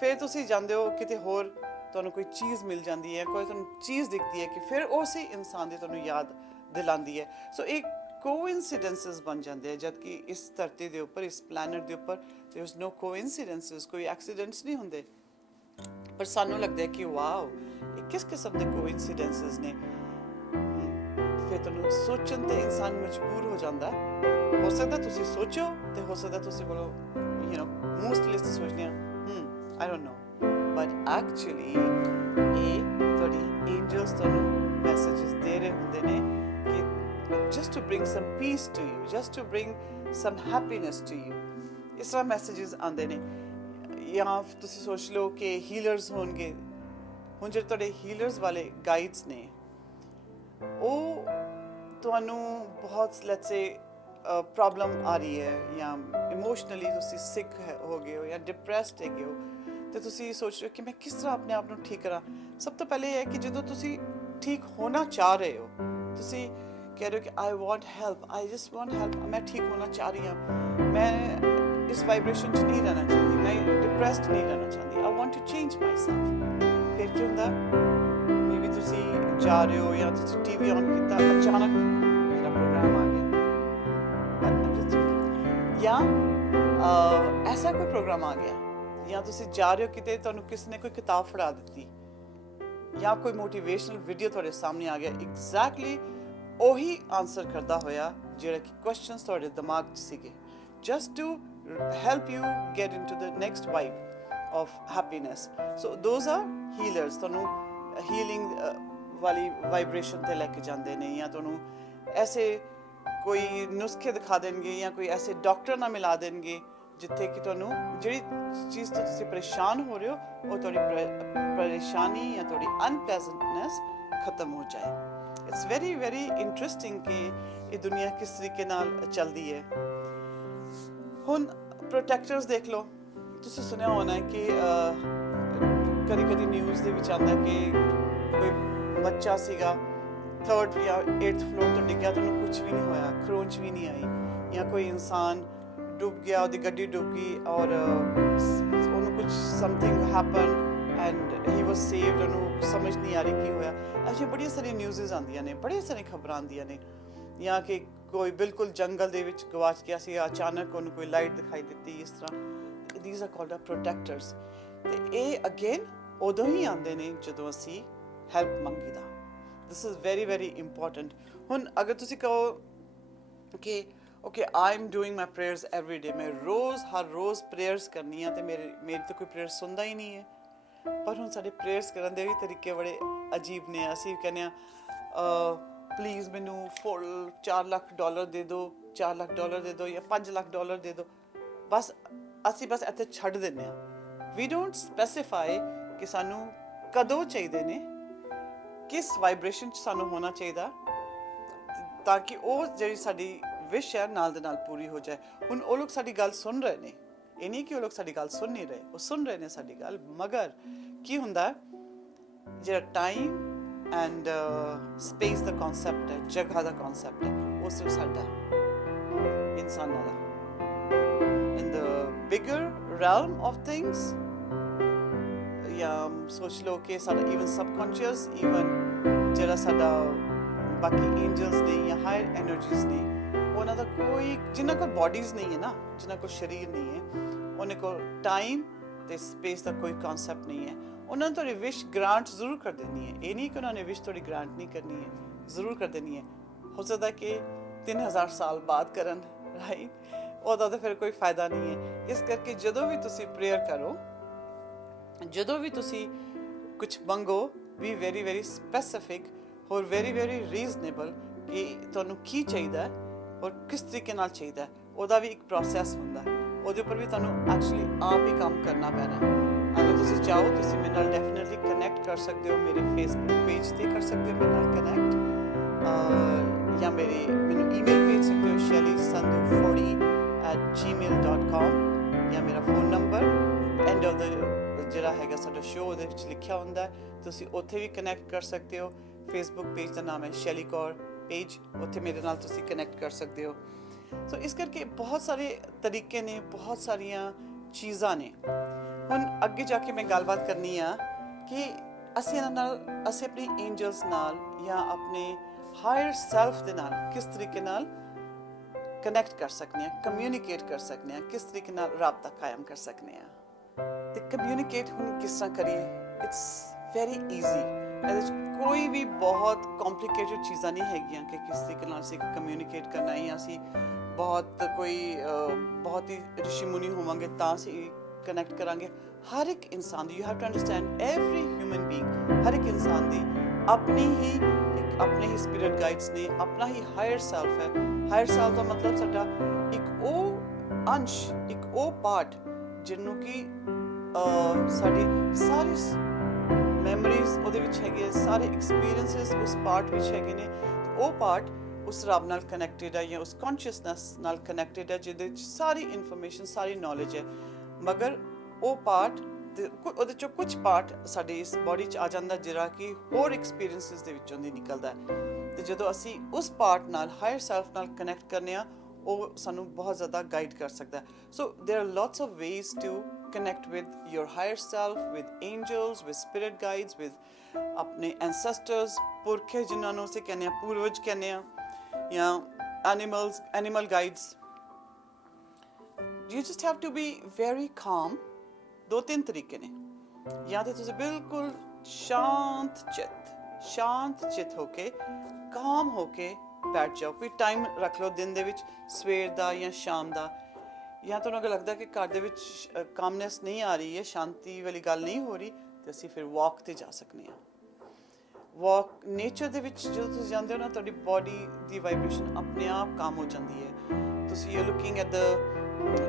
ਫਿਰ ਤੁਸੀਂ ਜਾਂਦੇ ਹੋ ਕਿਤੇ ਹੋਰ, ਤੁਹਾਨੂੰ ਕੋਈ ਚੀਜ਼ ਮਿਲ ਜਾਂਦੀ ਹੈ, ਕੋਈ ਤੁਹਾਨੂੰ ਚੀਜ਼ ਦਿਖਦੀ ਹੈ ਕਿ ਫਿਰ ਉਸੇ ਇਨਸਾਨ ਦੀ ਤੁਹਾਨੂੰ ਯਾਦ ਦਿਲਾਉਂਦੀ ਹੈ। ਸੋ ਇਹ ਕੋਇਨਸੀਡੈਂਸਿਸ ਬਣ ਜਾਂਦੇ ਆ, ਜਦ ਕਿ ਇਸ ਧਰਤੀ ਦੇ ਉੱਪਰ, ਇਸ ਪਲੈਨਟ ਦੇ ਉੱਪਰ ਦੇयर इज नो ਕੋਇਨਸੀਡੈਂਸਿਸ, ਕੋਈ ਐਕਸੀਡੈਂਟਸ ਨਹੀਂ ਹੁੰਦੇ। ਪਰ ਸਾਨੂੰ ਲੱਗਦਾ ਹੈ ਕਿ ਵਾਓ, ਇਹ ਕਿਸ ਕਿਸਮ ਦੇ ਕੋਇਨਸੀਡੈਂਸਿਸ ਨੇ। ਫਿਰ ਤੁਹਾਨੂੰ ਸੋਚਣ ਤੇ ਇਨਸਾਨ ਮਜਬੂਰ ਹੋ ਜਾਂਦਾ। ਹੋ ਸਕਦਾ ਤੁਸੀਂ ਸੋਚੋ ਤੇ ਹੋ ਸਕਦਾ ਤੁਸੀਂ ਬੋਲੋ ਮੋਸਟਲੀ ਸੋਚਦੇ ਆ I don't know, but actually ਇਹ ਤੁਹਾਡੀ angels ਤੁਹਾਨੂੰ messages ਦੇ ਰਹੇ ਹੁੰਦੇ ਨੇ ਕਿ just to bring some peace to you, just to bring some happiness to you, ਇਸ ਤਰ੍ਹਾਂ messages ਆਉਂਦੇ ਨੇ। ਜਾਂ ਤੁਸੀਂ ਸੋਚ ਲਓ ਕਿ healers ਹੋਣਗੇ, ਹੁਣ ਜਿਹੜੇ ਤੁਹਾਡੇ healers ਵਾਲੇ guides ਨੇ, ਉਹ ਤੁਹਾਨੂੰ ਬਹੁਤ let's say ਪ੍ਰੋਬਲਮ ਆ ਰਹੀ ਹੈ, ਜਾਂ ਇਮੋਸ਼ਨਲੀ ਤੁਸੀਂ ਸਿੱਕ ਹੋ ਗਏ ਹੋ ਜਾਂ ਡਿਪਰੈਸਡ ਹੈਗੇ ਹੋ, ਤੇ ਤੁਸੀਂ ਸੋਚ ਰਹੇ ਹੋ ਕਿ ਮੈਂ ਕਿਸ ਤਰ੍ਹਾਂ ਆਪਣੇ ਆਪ ਨੂੰ ਠੀਕ ਕਰਾਂ। ਸਭ ਤੋਂ ਪਹਿਲੇ ਇਹ ਹੈ ਕਿ ਜਦੋਂ ਤੁਸੀਂ ਠੀਕ ਹੋਣਾ ਚਾਹ ਰਹੇ ਹੋ, ਤੁਸੀਂ ਕਹਿ ਰਹੇ ਹੋ ਕਿ I want help, I just want help, ਮੈਂ ਠੀਕ ਹੋਣਾ ਚਾਹ ਰਹੀ ਹਾਂ, ਮੈਂ ਇਸ ਵਾਈਬ੍ਰੇਸ਼ਨ 'ਚ ਨਹੀਂ ਰਹਿਣਾ ਚਾਹੁੰਦੀ, ਮੈਂ ਡਿਪਰੈਸਡ ਨਹੀਂ ਰਹਿਣਾ ਚਾਹੁੰਦੀ, I want to change myself. ਫਿਰ ਕੀ ਹੁੰਦਾ, ਮੇਬੀ ਤੁਸੀਂ ਜਾ ਰਹੇ ਹੋ ਜਾਂ ਤੁਸੀਂ TV ਔਨ ਕੀਤਾ, ਅਚਾਨਕ ਮੇਰਾ ਪ੍ਰੋਗਰਾਮ ਆ ਗਿਆ, ਜਾਂ ਐਸਾ ਕੋਈ ਪ੍ਰੋਗਰਾਮ ਆ ਗਿਆ, ਜਾਂ ਤੁਸੀਂ ਜਾ ਰਹੇ ਹੋ ਕਿਤੇ, ਤੁਹਾਨੂੰ ਕਿਸੇ ਨੇ ਕੋਈ ਕਿਤਾਬ ਫੜਾ ਦਿੱਤੀ, ਜਾਂ ਕੋਈ ਮੋਟੀਵੇਸ਼ਨਲ ਵੀਡੀਓ ਤੁਹਾਡੇ ਸਾਹਮਣੇ ਆ ਗਿਆ, ਐਗਜ਼ੈਕਟਲੀ ਉਹੀ ਆਨਸਰ ਕਰਦਾ ਹੋਇਆ ਜਿਹੜਾ ਕਿ ਕੁਐਸਚਨਸ ਤੁਹਾਡੇ ਦਿਮਾਗ 'ਚ ਸੀਗੇ, just to help you get into the next vibe of happiness. So those are healers, ਤੁਹਾਨੂੰ ਹੀਲਿੰਗ ਵਾਲੀ ਵਾਈਬ੍ਰੇਸ਼ਨ 'ਤੇ ਲੈ ਕੇ ਜਾਂਦੇ ਨੇ, ਜਾਂ ਤੁਹਾਨੂੰ ਐਸੇ ਕੋਈ ਨੁਸਖੇ ਦਿਖਾ ਦੇਣਗੇ, ਜਾਂ ਕੋਈ ਐਸੇ ਡਾਕਟਰ ਨਾਲ ਮਿਲਾ ਦੇਣਗੇ ਜਿੱਥੇ ਕਿ ਤੁਹਾਨੂੰ ਜਿਹੜੀ ਚੀਜ਼ ਤੋਂ ਤੁਸੀਂ ਪਰੇਸ਼ਾਨ ਹੋ ਰਹੇ ਹੋ, ਉਹ ਤੁਹਾਡੀ ਪਰੇਸ਼ਾਨੀ ਜਾਂ ਤੁਹਾਡੀ ਅਨਪਲੇਜ਼ੈਂਟਨੈਸ ਖਤਮ ਹੋ ਜਾਏ। ਇਟਸ ਵੈਰੀ ਵੈਰੀ ਇੰਟਰਸਟਿੰਗ ਕਿ ਇਹ ਦੁਨੀਆ ਕਿਸ ਤਰੀਕੇ ਨਾਲ ਚੱਲਦੀ ਹੈ। ਹੁਣ ਪ੍ਰੋਟੈਕਟਰਸ ਦੇਖ ਲਓ, ਤੁਸੀਂ ਸੁਣਿਆ ਹੋਣਾ ਕਿ ਕਦੀ ਕਦੀ ਨਿਊਜ਼ ਦੇ ਵਿੱਚ ਆਉਂਦਾ ਕਿ ਕੋਈ ਬੱਚਾ ਸੀਗਾ 3rd ਜਾਂ 8th ਫਲੋਰ ਤੋਂ ਡਿੱਗਿਆ, ਤੁਹਾਨੂੰ ਕੁਝ ਵੀ ਨਹੀਂ ਹੋਇਆ, ਖਰੋਂਚ ਵੀ ਨਹੀਂ ਆਈ, ਜਾਂ ਕੋਈ ਇਨਸਾਨ ਡੁੱਬ ਗਿਆ, ਉਹਦੀ ਗੱਡੀ ਡੁੱਬ ਗਈ ਔਰ ਉਹਨੂੰ ਕੁਝ something happen and he was saved, ਉਹਨੂੰ ਸਮਝ ਨਹੀਂ ਆ ਰਹੀ ਕੀ ਹੋਇਆ। ਅਜਿਹੀਆਂ ਬੜੀਆਂ ਸਾਰੀਆਂ ਨਿਊਜ਼ਸ ਆਉਂਦੀਆਂ ਨੇ, ਬੜੀਆਂ ਸਾਰੀਆਂ ਖਬਰਾਂ ਆਉਂਦੀਆਂ ਨੇ। ਜਾਂ ਕਿ ਕੋਈ ਬਿਲਕੁਲ ਜੰਗਲ ਦੇ ਵਿੱਚ ਗਵਾਚ ਗਿਆ ਸੀ, ਅਚਾਨਕ ਉਹਨੂੰ ਕੋਈ ਲਾਈਟ ਦਿਖਾਈ ਦਿੱਤੀ, ਇਸ ਤਰ੍ਹਾਂ। These are called protectors. ਤੇ ਇਹ ਅਗੇਨ ਉਦੋਂ ਹੀ ਆਉਂਦੇ ਨੇ ਜਦੋਂ ਅਸੀਂ ਹੈਲਪ ਮੰਗੀਦਾ। This is very very important. ਹੁਣ ਅਗਰ ਤੁਸੀਂ ਕਹੋ ਕਿ okay I am doing my prayers every day, ਮੈਂ ਰੋਜ਼ ਹਰ ਰੋਜ਼ ਪ੍ਰੇਅਰਸ ਕਰਨੀ ਆ ਤੇ ਮੇਰੀ ਤਾਂ ਕੋਈ ਪ੍ਰੇਅਰ ਸੁਣਦਾ ਹੀ ਨਹੀਂ ਹੈ। ਪਰ ਹੁਣ ਸਾਡੇ ਪ੍ਰੇਅਰਸ ਕਰਨ ਦੇ ਵੀ ਤਰੀਕੇ ਬੜੇ ਅਜੀਬ ਨੇ। ਅਸੀਂ ਕਹਿੰਦੇ ਆ ਪਲੀਜ਼ ਮੈਨੂੰ $4 ਲੱਖ ਦੇ ਦਿਓ, $4 ਲੱਖ ਦੇ ਦਿਓ, ਜਾਂ $5 ਲੱਖ ਦੇ ਦਿਓ। ਬਸ ਅਸੀਂ ਇੱਥੇ ਛੱਡ ਦਿੰਦੇ ਹਾਂ। ਵੀ ਡੋਂਟ ਸਪੈਸੀਫਾਈ ਕਿ ਸਾਨੂੰ ਕਦੋਂ ਚਾਹੀਦੇ ਨੇ, ਕਿਸ ਵਾਈਬ੍ਰੇਸ਼ਨ 'ਚ ਸਾਨੂੰ ਹੋਣਾ ਚਾਹੀਦਾ, ਤਾਂ ਕਿ ਉਹ ਜਿਹੜੀ ਸਾਡੀ ਵਿਸ਼ ਹੈ ਨਾਲ ਦੇ ਨਾਲ ਪੂਰੀ ਹੋ ਜਾਏ। ਹੁਣ ਉਹ ਲੋਕ ਸਾਡੀ ਗੱਲ ਸੁਣ ਰਹੇ ਨੇ, ਇਹ ਨਹੀਂ ਕਿ ਉਹ ਲੋਕ ਸਾਡੀ ਗੱਲ ਸੁਣ ਨਹੀਂ ਰਹੇ, ਉਹ ਸੁਣ ਰਹੇ ਨੇ ਸਾਡੀ ਗੱਲ। ਮਗਰ ਕੀ ਹੁੰਦਾ, ਜਿਹੜਾ time and space the concept ਹੈ, ਜਗ੍ਹਾ ਦਾ ਕਨਸੈਪਟ ਹੈ, ਉਹ ਸਿਰਫ ਸਾਡਾ ਇਨਸਾਨਾਂ ਦਾ। ਇਨ ਦ ਬਿਗਰ realm of things, ਜਾਂ ਸੋਚ ਲਓ ਕਿ ਸਾਡਾ ਈਵਨ ਸਬਕੌਂਸ਼ੀਅਸ, ਈਵਨ ਜਿਹੜਾ ਸਾਡਾ ਬਾਕੀ ਐਂਜਲਸ ਨੇ ਜਾਂ ਹਾਇਰ ਐਨਰਜੀਜ਼ ਨੇ, ਉਹਨਾਂ ਦਾ ਕੋਈ, ਜਿਨ੍ਹਾਂ ਕੋਲ ਬੋਡੀਜ਼ ਨਹੀਂ ਹੈ ਨਾ, ਜਿਨ੍ਹਾਂ ਕੋਲ ਸਰੀਰ ਨਹੀਂ ਹੈ, ਉਹਨਾਂ ਕੋਲ ਟਾਈਮ ਤੇ ਸਪੇਸ ਦਾ ਕੋਈ ਕਨਸੈਪਟ ਨਹੀਂ ਹੈ। ਉਹਨਾਂ ਨੇ ਤੁਹਾਡੀ ਵਿਸ਼ ਗ੍ਰਾਂਟ ਜ਼ਰੂਰ ਕਰ ਦੇਣੀ ਹੈ। ਇਹ ਨਹੀਂ ਕਿ ਉਹਨਾਂ ਨੇ ਵਿਸ਼ ਤੁਹਾਡੀ ਗ੍ਰਾਂਟ ਨਹੀਂ ਕਰਨੀ ਹੈ, ਜ਼ਰੂਰ ਕਰ ਦੇਣੀ ਹੈ। ਹੋ ਸਕਦਾ ਕਿ 3000 ਸਾਲ ਬਾਅਦ ਕਰਨ, ਰਾਈਟ, ਉਹਦਾ ਤਾਂ ਫਿਰ ਕੋਈ ਫਾਇਦਾ ਨਹੀਂ ਹੈ। ਇਸ ਕਰਕੇ ਜਦੋਂ ਵੀ ਤੁਸੀਂ ਪ੍ਰੇਅਰ ਕਰੋ, ਜਦੋਂ ਵੀ ਤੁਸੀਂ ਕੁਝ ਮੰਗੋ, ਵੀ ਵੈਰੀ ਵੈਰੀ ਸਪੈਸੀਫਿਕ ਔਰ ਵੈਰੀ ਵੈਰੀ ਰੀਜ਼ਨੇਬਲ ਕਿ ਤੁਹਾਨੂੰ ਕੀ ਚਾਹੀਦਾ ਔਰ ਕਿਸ ਤਰੀਕੇ ਨਾਲ ਚਾਹੀਦਾ। ਉਹਦਾ ਵੀ ਇੱਕ ਪ੍ਰੋਸੈਸ ਹੁੰਦਾ, ਉਹਦੇ ਉੱਪਰ ਵੀ ਤੁਹਾਨੂੰ ਐਕਚੁਅਲੀ ਆਪ ਹੀ ਕੰਮ ਕਰਨਾ ਪੈਣਾ। ਅਗਰ ਤੁਸੀਂ ਚਾਹੋ, ਤੁਸੀਂ ਮੇਰੇ ਨਾਲ ਡੈਫੀਨੇਟਲੀ ਕਨੈਕਟ ਕਰ ਸਕਦੇ ਹੋ, ਮੇਰੇ ਫੇਸਬੁੱਕ ਪੇਜ 'ਤੇ ਕਰ ਸਕਦੇ ਹੋ ਮੇਰੇ ਨਾਲ ਕਨੈਕਟ, ਜਾਂ ਮੈਨੂੰ ਈਮੇਲ ਭੇਜ ਸਕਦੇ ਹੋ shelly.sandhu40@gmail.com, ਜਾਂ ਮੇਰਾ ਫੋਨ ਨੰਬਰ ਐਂਡ ਆਫ ਦਾ ਜਿਹੜਾ ਹੈਗਾ ਸਾਡਾ ਸ਼ੋਅ, ਉਹਦੇ ਵਿੱਚ ਲਿਖਿਆ ਹੁੰਦਾ, ਤੁਸੀਂ ਉੱਥੇ ਵੀ ਕਨੈਕਟ ਕਰ ਸਕਦੇ ਹੋ। ਫੇਸਬੁੱਕ ਪੇਜ ਦਾ ਨਾਮ ਹੈ ਸ਼ੈਲੀ ਕੌਰ ਪੇਜ, ਉੱਥੇ ਮੇਰੇ ਨਾਲ ਤੁਸੀਂ ਕਨੈਕਟ ਕਰ ਸਕਦੇ ਹੋ। ਸੋ ਇਸ ਕਰਕੇ ਬਹੁਤ ਸਾਰੇ ਤਰੀਕੇ ਨੇ, ਬਹੁਤ ਸਾਰੀਆਂ ਚੀਜ਼ਾਂ ਨੇ। ਹੁਣ ਅੱਗੇ ਜਾ ਕੇ ਮੈਂ ਗੱਲਬਾਤ ਕਰਨੀ ਆ ਕਿ ਅਸੀਂ ਇਹਨਾਂ ਨਾਲ, ਅਸੀਂ ਆਪਣੀ ਐਂਜਲਸ ਨਾਲ ਜਾਂ ਆਪਣੇ ਹਾਇਰ ਸੈਲਫ ਦੇ ਨਾਲ ਕਿਸ ਤਰੀਕੇ ਨਾਲ ਕਨੈਕਟ ਕਰ ਸਕਦੇ ਹਾਂ, ਕਮਿਊਨੀਕੇਟ ਕਰ ਸਕਦੇ ਹਾਂ, ਕਿਸ ਤਰੀਕੇ ਨਾਲ ਰਾਬਤਾ ਕਾਇਮ ਕਰ ਸਕਦੇ ਹਾਂ। ਤੇ ਕਮਿਊਨੀਕੇਟ ਹੁਣ ਕਿਸ ਤਰ੍ਹਾਂ ਕਰੀਏ? It's very easy. ਇਹਦੇ 'ਚ ਕੋਈ ਵੀ ਬਹੁਤ ਕੰਪਲਿਕੇਟਡ ਚੀਜ਼ਾਂ ਨਹੀਂ ਹੈਗੀਆਂ ਕਿ ਕਿਸ ਤਰੀਕੇ ਨਾਲ ਅਸੀਂ ਕਮਿਊਨੀਕੇਟ ਕਰਨਾ ਹੈ, ਜਾਂ ਅਸੀਂ ਬਹੁਤ ਹੀ ਰਿਸ਼ੀ ਮੁਨੀ ਹੋਵਾਂਗੇ ਤਾਂ ਅਸੀਂ ਕਨੈਕਟ ਕਰਾਂਗੇ। ਹਰ ਇੱਕ ਇਨਸਾਨ ਦੀ, you have to understand every human being, ਹਰ ਇੱਕ ਇਨਸਾਨ ਦੀ ਆਪਣੀ ਹੀ ਆਪਣੇ ਹੀ ਸਪਿਰਿਟ ਗਾਈਡਸ ਨੇ, ਆਪਣਾ ਹੀ ਹਾਇਰ ਸੈਲਫ ਹੈ। ਹਾਇਰ ਸੈਲਫ ਦਾ ਮਤਲਬ ਸਾਡਾ ਇੱਕ ਉਹ ਅੰਸ਼, ਇੱਕ ਉਹ ਪਾਰਟ ਜਿਹਨੂੰ ਕਿ ਸਾਡੀ ਸਾਰੀ ਮੈਮਰੀਜ਼ ਉਹਦੇ ਵਿੱਚ ਹੈਗੇ, ਸਾਰੇ ਐਕਸਪੀਰੀਐਂਸਿਸ ਉਸ ਪਾਰਟ ਵਿੱਚ ਹੈਗੇ ਨੇ। ਉਹ ਪਾਰਟ ਉਸ ਰੱਬ ਨਾਲ ਕਨੈਕਟਿਡ ਹੈ ਜਾਂ ਉਸ ਕੌਨਸ਼ੀਅਸਨੈਸ ਨਾਲ ਕਨੈਕਟਿਡ ਹੈ, ਜਿਹਦੇ ਵਿੱਚ ਸਾਰੀ ਇਨਫੋਰਮੇਸ਼ਨ, ਸਾਰੀ ਨੌਲੇਜ ਹੈ। ਮਗਰ ਉਹ ਪਾਰਟ, ਉਹਦੇ 'ਚੋਂ ਕੁਝ ਪਾਰਟ ਸਾਡੇ ਇਸ ਬੋਡੀ 'ਚ ਆ ਜਾਂਦਾ ਜਿਹੜਾ ਕਿ ਹੋਰ ਐਕਸਪੀਰੀਐਂਸਿਸ ਦੇ ਵਿੱਚੋਂ ਦੀ ਨਿਕਲਦਾ ਹੈ। ਤੇ ਜਦੋਂ ਅਸੀਂ ਉਸ ਪਾਰਟ ਨਾਲ, ਹਾਇਰ ਸੈਲਫ ਨਾਲ ਕਨੈਕਟ ਕਰਨੇ ਆ, ਉਹ ਸਾਨੂੰ ਬਹੁਤ ਜ਼ਿਆਦਾ ਗਾਈਡ ਕਰ ਸਕਦਾ ਹੈ। So there are lots of ways to connect with your higher self, with angels, with spirit guides, with ਆਪਣੇ ancestors, ਪੁਰਖੇ ਜਿਨ੍ਹਾਂ ਨੂੰ ਅਸੀਂ ਕਹਿੰਦੇ ਹਾਂ, ਪੂਰਵਜ ਕਹਿੰਦੇ ਹਾਂ, ਜਾਂ animal guides. You just have to be very calm. 2-3 ਤਰੀਕੇ ਨੇ। ਜਾਂ ਤੇ ਤੁਸੀਂ ਬਿਲਕੁਲ ਸ਼ਾਂਤ ਚਿੱਤ ਹੋ ਕੇ, ਕਾਮ ਹੋ ਕੇ ਬੈਠ ਜਾਓ। ਕੋਈ ਟਾਈਮ ਰੱਖ ਲਓ ਦਿਨ ਦੇ ਵਿੱਚ, ਸਵੇਰ ਦਾ ਜਾਂ ਸ਼ਾਮ ਦਾ। ਜਾਂ ਤੁਹਾਨੂੰ ਅਗਰ ਲੱਗਦਾ ਕਿ ਘਰ ਦੇ ਵਿੱਚ ਕਾਮਨੈਸ ਨਹੀਂ ਆ ਰਹੀ ਹੈ, ਸ਼ਾਂਤੀ ਵਾਲੀ ਗੱਲ ਨਹੀਂ ਹੋ ਰਹੀ, ਤੇ ਅਸੀਂ ਫਿਰ ਵਾਕ 'ਤੇ ਜਾ ਸਕਦੇ ਹਾਂ। ਵਾਕ ਨੇਚਰ ਦੇ ਵਿੱਚ ਜਦੋਂ ਤੁਸੀਂ ਜਾਂਦੇ ਹੋ ਨਾ, ਤੁਹਾਡੀ ਬੋਡੀ ਦੀ ਵਾਈਬ੍ਰੇਸ਼ਨ ਆਪਣੇ ਆਪ ਕਾਮ ਹੋ ਜਾਂਦੀ ਹੈ। ਤੁਸੀਂ you looking at the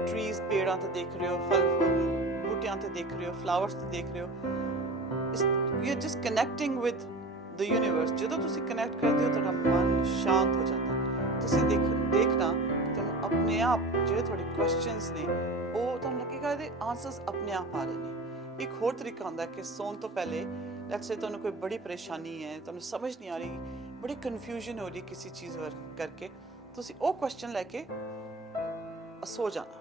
trees, ਪੇੜਾਂ 'ਤੇ ਦੇਖ ਰਹੇ ਹੋ, ਫਲ ਫੁੱਲ ਬੂਟਿਆਂ 'ਤੇ ਦੇਖ ਰਹੇ ਹੋ, ਫਲਾਵਰਸ 'ਤੇ ਦੇਖ ਰਹੇ ਹੋ। You are just connecting with the universe. ਜਦੋਂ ਤੁਸੀਂ ਕਨੈਕਟ ਕਰਦੇ ਹੋ, ਤੁਹਾਡਾ ਮਨ ਸ਼ਾਂਤ ਹੋ ਜਾਂਦਾ। ਤੁਸੀਂ ਦੇਖਣਾ ਤੁਹਾਨੂੰ ਆਪਣੇ ਆਪ ਜਿਹੜੇ ਤੁਹਾਡੇ ਕੁਐਸਚਨਸ ਨੇ, ਉਹ ਤੁਹਾਨੂੰ ਲੱਗੇਗਾ ਇਹਦੇ ਆਨਸਰਸ ਆਪਣੇ ਆਪ ਆ ਰਹੇ ਨੇ। ਇੱਕ ਹੋਰ ਤਰੀਕਾ ਹੁੰਦਾ ਕਿ ਸੌਣ ਤੋਂ ਪਹਿਲੇ, ਲੈਟਸ ਸੇ ਤੁਹਾਨੂੰ ਕੋਈ ਬੜੀ ਪਰੇਸ਼ਾਨੀ ਹੈ, ਤੁਹਾਨੂੰ ਸਮਝ ਨਹੀਂ ਆ ਰਹੀ, ਬੜੀ ਕਨਫਿਊਜ਼ਨ ਹੋ ਰਹੀ ਕਿਸੇ ਚੀਜ਼ ਕਰਕੇ, ਤੁਸੀਂ ਉਹ ਕੁਐਸਚਨ ਲੈ ਕੇ ਸੋ ਜਾਣਾ।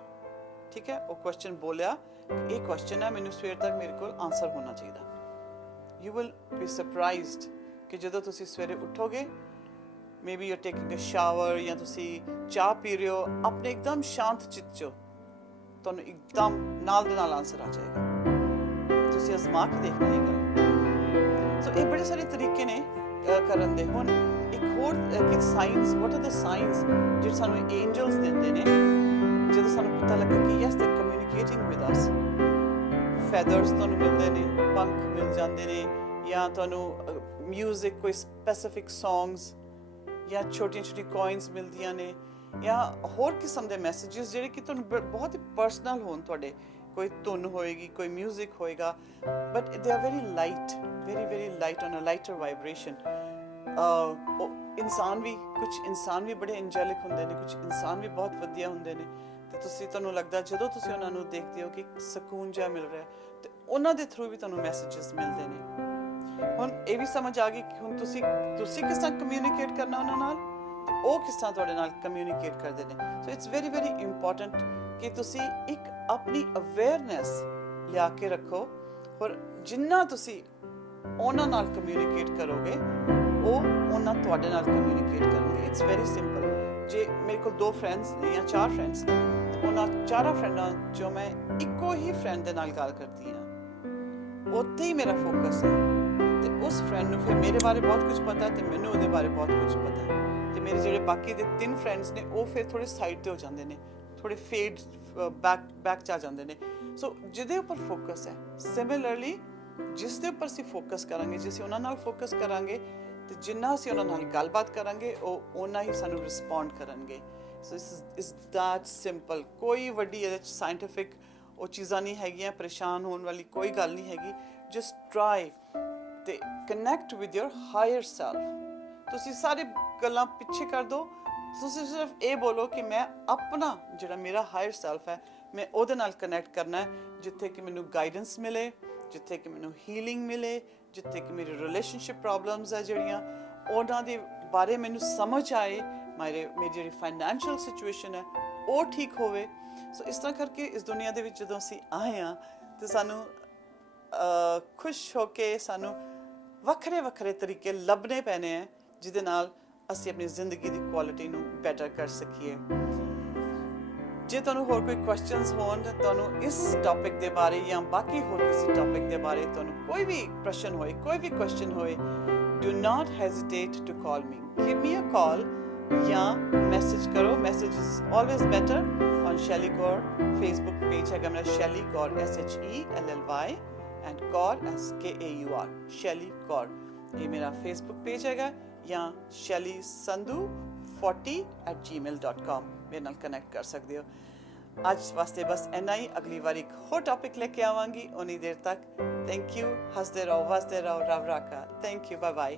ਠੀਕ ਹੈ, ਉਹ ਕੁਐਸਚਨ ਬੋਲਿਆ ਕਿ ਇਹ ਕੁਐਸਚਨ ਹੈ, ਮੈਨੂੰ ਸਵੇਰ ਤੱਕ ਮੇਰੇ ਕੋਲ ਆਨਸਰ ਹੋਣਾ ਚਾਹੀਦਾ। ਯੂ ਵਿਲ ਬੀ ਸਰਪ੍ਰਾਈਜ਼ਡ ਕਿ ਜਦੋਂ ਤੁਸੀਂ ਸਵੇਰੇ ਉੱਠੋਗੇ, maybe you are taking a shower ਜਾਂ ਤੁਸੀਂ ਚਾਹ ਪੀ ਰਹੇ ਹੋ, ਆਪਣੇ ਇੱਕਦਮ ਸ਼ਾਂਤ ਚਿੱਤ 'ਚ ਤੁਹਾਨੂੰ ਇੱਕਦਮ ਨਾਲ ਦੇ ਨਾਲ ਆਨਸਰ ਆ ਜਾਏਗਾ। ਤੁਸੀਂ ਅਜ਼ਮਾ ਕੇ ਦੇਖਣਾ ਇਹ ਗੱਲ। ਸੋ ਇਹ ਬੜੇ ਸਾਰੇ ਤਰੀਕੇ ਨੇ ਕਰਨ ਦੇ। ਹੁਣ ਇੱਕ ਹੋਰ ਕਿ science, what are the science ਜਿਹੜੇ ਸਾਨੂੰ ਐਂਜਲਸ ਦਿੰਦੇ ਨੇ, ਜਦੋਂ ਸਾਨੂੰ ਪਤਾ ਲੱਗਾ ਕਿ ਯੈਸ ਦੇ ਕਮਿਊਨੀਕੇਟਿੰਗ ਵਿਦ ਅਸ। ਫੈਦਰਸ ਤੁਹਾਨੂੰ ਮਿਲਦੇ ਨੇ, ਪੰਖ ਮਿਲ ਜਾਂਦੇ ਨੇ, ਜਾਂ ਤੁਹਾਨੂੰ ਮਿਊਜ਼ਿਕ, ਕੋਈ ਸਪੈਸੀਫਿਕ ਸੌਂਗਸ, ਜਾਂ ਛੋਟੀਆਂ ਕੋਇਨਸ ਮਿਲਦੀਆਂ ਨੇ, ਜਾਂ ਹੋਰ ਕਿਸਮ ਦੇ ਮੈਸੇजेस ਜਿਹੜੇ ਕਿ ਤੁਹਾਨੂੰ ਬਹੁਤ ਹੀ ਪਰਸਨਲ ਹੋਣ। ਤੁਹਾਡੇ ਕੋਈ ਧੁਨ ਹੋਏਗੀ, ਕੋਈ ਮਿਊਜ਼ਿਕ ਹੋਏਗਾ, but they are very light on a lighter vibration. ਕੁਝ ਇਨਸਾਨ ਵੀ ਬੜੇ ਐਂਜੈਲਿਕ ਹੁੰਦੇ ਨੇ, ਕੁਝ ਇਨਸਾਨ ਵੀ ਬਹੁਤ ਵਧੀਆ ਹੁੰਦੇ ਨੇ, ਤੇ ਤੁਹਾਨੂੰ ਲੱਗਦਾ ਜਦੋਂ ਤੁਸੀਂ ਉਹਨਾਂ ਨੂੰ ਦੇਖਦੇ ਹੋ ਕਿ ਸਕੂਨ ਜਿਹਾ ਮਿਲ ਰਿਹਾ, ਤੇ ਉਹਨਾਂ ਦੇ ਥਰੂ ਵੀ ਤੁਹਾਨੂੰ ਮੈਸੇजेस ਮਿਲਦੇ ਨੇ। ਹੁਣ ਇਹ ਵੀ ਸਮਝ ਆ ਗਈ ਕਿ ਹੁਣ ਤੁਸੀਂ ਕਿਸ ਤਰ੍ਹਾਂ ਕਮਿਊਨੀਕੇਟ ਕਰਨਾ ਉਹਨਾਂ ਨਾਲ, ਤੇ ਉਹ ਕਿਸ ਤਰ੍ਹਾਂ ਤੁਹਾਡੇ ਨਾਲ ਕਮਿਊਨੀਕੇਟ ਕਰਦੇ ਨੇ। ਸੋ ਇਟਸ ਵੈਰੀ ਇੰਪੋਰਟੈਂਟ ਕਿ ਤੁਸੀਂ ਇੱਕ ਆਪਣੀ ਅਵੇਅਰਨੈਸ ਲਿਆ ਕੇ ਰੱਖੋ, ਔਰ ਜਿੰਨਾ ਤੁਸੀਂ ਉਹਨਾਂ ਨਾਲ ਕਮਿਊਨੀਕੇਟ ਕਰੋਗੇ, ਉਹ ਉਹਨਾਂ ਤੁਹਾਡੇ ਨਾਲ ਕਮਿਊਨੀਕੇਟ ਕਰਨਗੇ। It's very simple. ਜੇ ਮੇਰੇ ਕੋਲ 2 ਫਰੈਂਡਸ ਨੇ ਜਾਂ 4 ਫਰੈਂਡਸ ਨੇ, ਉਹਨਾਂ 4 ਫਰੈਂਡਾਂ 'ਚੋਂ ਮੈਂ ਇੱਕੋ ਹੀ ਫਰੈਂਡ ਦੇ ਨਾਲ ਗੱਲ ਕਰਦੀ ਹਾਂ, ਉੱਥੇ ਹੀ ਮੇਰਾ ਫੋਕਸ ਹੈ। ਤੇ ਉਸ ਫਰੈਂਡ ਨੂੰ ਫਿਰ ਮੇਰੇ ਬਾਰੇ ਬਹੁਤ ਕੁਝ ਪਤਾ, ਤੇ ਮੈਨੂੰ ਉਹਦੇ ਬਾਰੇ ਬਹੁਤ ਕੁਝ ਪਤਾ। ਤੇ ਮੇਰੇ ਜਿਹੜੇ ਬਾਕੀ ਦੇ 3 ਫਰੈਂਡਸ ਨੇ, ਉਹ ਫਿਰ ਥੋੜੇ ਸਾਈਡ ਤੇ ਹੋ ਜਾਂਦੇ ਨੇ, ਥੋੜੇ ਫੇਡ ਬੈਕ 'ਚ ਆ ਜਾਂਦੇ ਨੇ। ਸੋ ਜਿਹਦੇ ਉੱਪਰ ਫੋਕਸ ਹੈ, ਸਿਮਿਲਰਲੀ ਜਿਸ ਦੇ ਉੱਪਰ ਅਸੀਂ ਫੋਕਸ ਕਰਾਂਗੇ, ਜੇ ਅਸੀਂ ਉਹਨਾਂ ਨਾਲ ਫੋਕਸ ਕਰਾਂਗੇ, ਤੇ ਜਿੰਨਾ ਅਸੀਂ ਉਹਨਾਂ ਨਾਲ ਗੱਲਬਾਤ ਕਰਾਂਗੇ, ਉਹ ਓਨਾ ਹੀ ਸਾਨੂੰ ਰਿਸਪੌਂਡ ਕਰਨਗੇ। So it's that simple. ਕੋਈ ਵੱਡੀ ਇਹਦੇ 'ਚ ਸਾਇੰਟੀਫਿਕ ਉਹ ਚੀਜ਼ਾਂ ਨਹੀਂ ਹੈਗੀਆਂ, ਪਰੇਸ਼ਾਨ ਹੋਣ ਵਾਲੀ ਕੋਈ ਗੱਲ ਨਹੀਂ ਹੈਗੀ। Just try to connect with your higher self. ਤੁਸੀਂ ਸਾਰੇ ਗੱਲਾਂ ਪਿੱਛੇ ਕਰ ਦਿਓ, ਤੁਸੀਂ ਸਿਰਫ ਇਹ ਬੋਲੋ ਕਿ ਮੈਂ ਆਪਣਾ ਜਿਹੜਾ ਮੇਰਾ ਹਾਇਰ ਸੈਲਫ ਹੈ, ਮੈਂ ਉਹਦੇ ਨਾਲ ਕਨੈਕਟ ਕਰਨਾ ਹੈ, ਜਿੱਥੇ ਕਿ ਮੈਨੂੰ ਗਾਈਡੈਂਸ ਮਿਲੇ, ਜਿੱਥੇ ਕਿ ਮੈਨੂੰ ਹੀਲਿੰਗ ਮਿਲੇ, ਜਿੱਥੇ ਕਿ ਮੇਰੀ ਰਿਲੇਸ਼ਨਸ਼ਿਪ ਪ੍ਰੋਬਲਮਸ ਹੈ ਜਿਹੜੀਆਂ, ਉਹਨਾਂ ਦੀ ਬਾਰੇ ਮੈਨੂੰ ਸਮਝ ਆਏ, ਮੇਰੀ ਜਿਹੜੀ ਫਾਈਨੈਂਸ਼ੀਅਲ ਸਿਚੁਏਸ਼ਨ ਹੈ ਉਹ ਠੀਕ ਹੋਵੇ। ਸੋ ਇਸ ਤਰ੍ਹਾਂ ਕਰਕੇ ਇਸ ਦੁਨੀਆ ਦੇ ਵਿੱਚ ਜਦੋਂ ਅਸੀਂ ਆਏ ਹਾਂ ਤੇ ਸਾਨੂੰ ਖੁਸ਼ ਹੋ ਕੇ ਸਾਨੂੰ ਵੱਖਰੇ ਵੱਖਰੇ ਤਰੀਕੇ ਲੱਭਣੇ ਪੈਣੇ ਹੈ ਜਿਹਦੇ ਨਾਲ ਅਸੀਂ ਆਪਣੀ ਜ਼ਿੰਦਗੀ ਦੀ ਕੁਆਲਿਟੀ ਨੂੰ ਬੈਟਰ ਕਰ ਸਕੀਏ। ਜੇ ਤੁਹਾਨੂੰ ਹੋਰ ਕੋਈ ਕੁਐਸਚਨਸ ਹੋਣ, ਤੁਹਾਨੂੰ ਇਸ ਟੌਪਿਕ ਦੇ ਬਾਰੇ ਜਾਂ ਬਾਕੀ ਹੋਰ ਕਿਸੇ ਟੌਪਿਕ ਦੇ ਬਾਰੇ ਤੁਹਾਨੂੰ ਕੋਈ ਵੀ ਪ੍ਰਸ਼ਨ ਹੋਏ, ਕੋਈ ਵੀ ਕੁਐਸਚਨ ਹੋਏ, do not hesitate to call me. Give me a call ਜਾਂ ਮੈਸੇਜ ਕਰੋ। Message is always better on Shelly Kaur Facebook page ਹੈਗਾ ਮੇਰਾ Shelly Kaur SHELLY and Kaur as KAUR Shelly Kaur, ਇਹ ਮੇਰਾ Facebook page ਹੈਗਾ, ਜਾਂ Shelly Sandhu 40@gmail.com ਮੇਰੇ ਨਾਲ ਕਨੈਕਟ ਕਰ ਸਕਦੇ ਹੋ। ਅੱਜ ਵਾਸਤੇ ਬਸ ਇੰਨਾ ਹੀ। ਅਗਲੀ ਵਾਰ ਇੱਕ ਹੋਰ ਟੌਪਿਕ ਲੈ ਕੇ ਆਵਾਂਗੀ। ਉਨੀ ਦੇਰ ਤੱਕ ਥੈਂਕ ਯੂ। ਹੱਸਦੇ ਰਹੋ, ਵਸਦੇ ਰਹੋ, ਰੱਬ ਰਾਖਾ। Thank you, bye bye.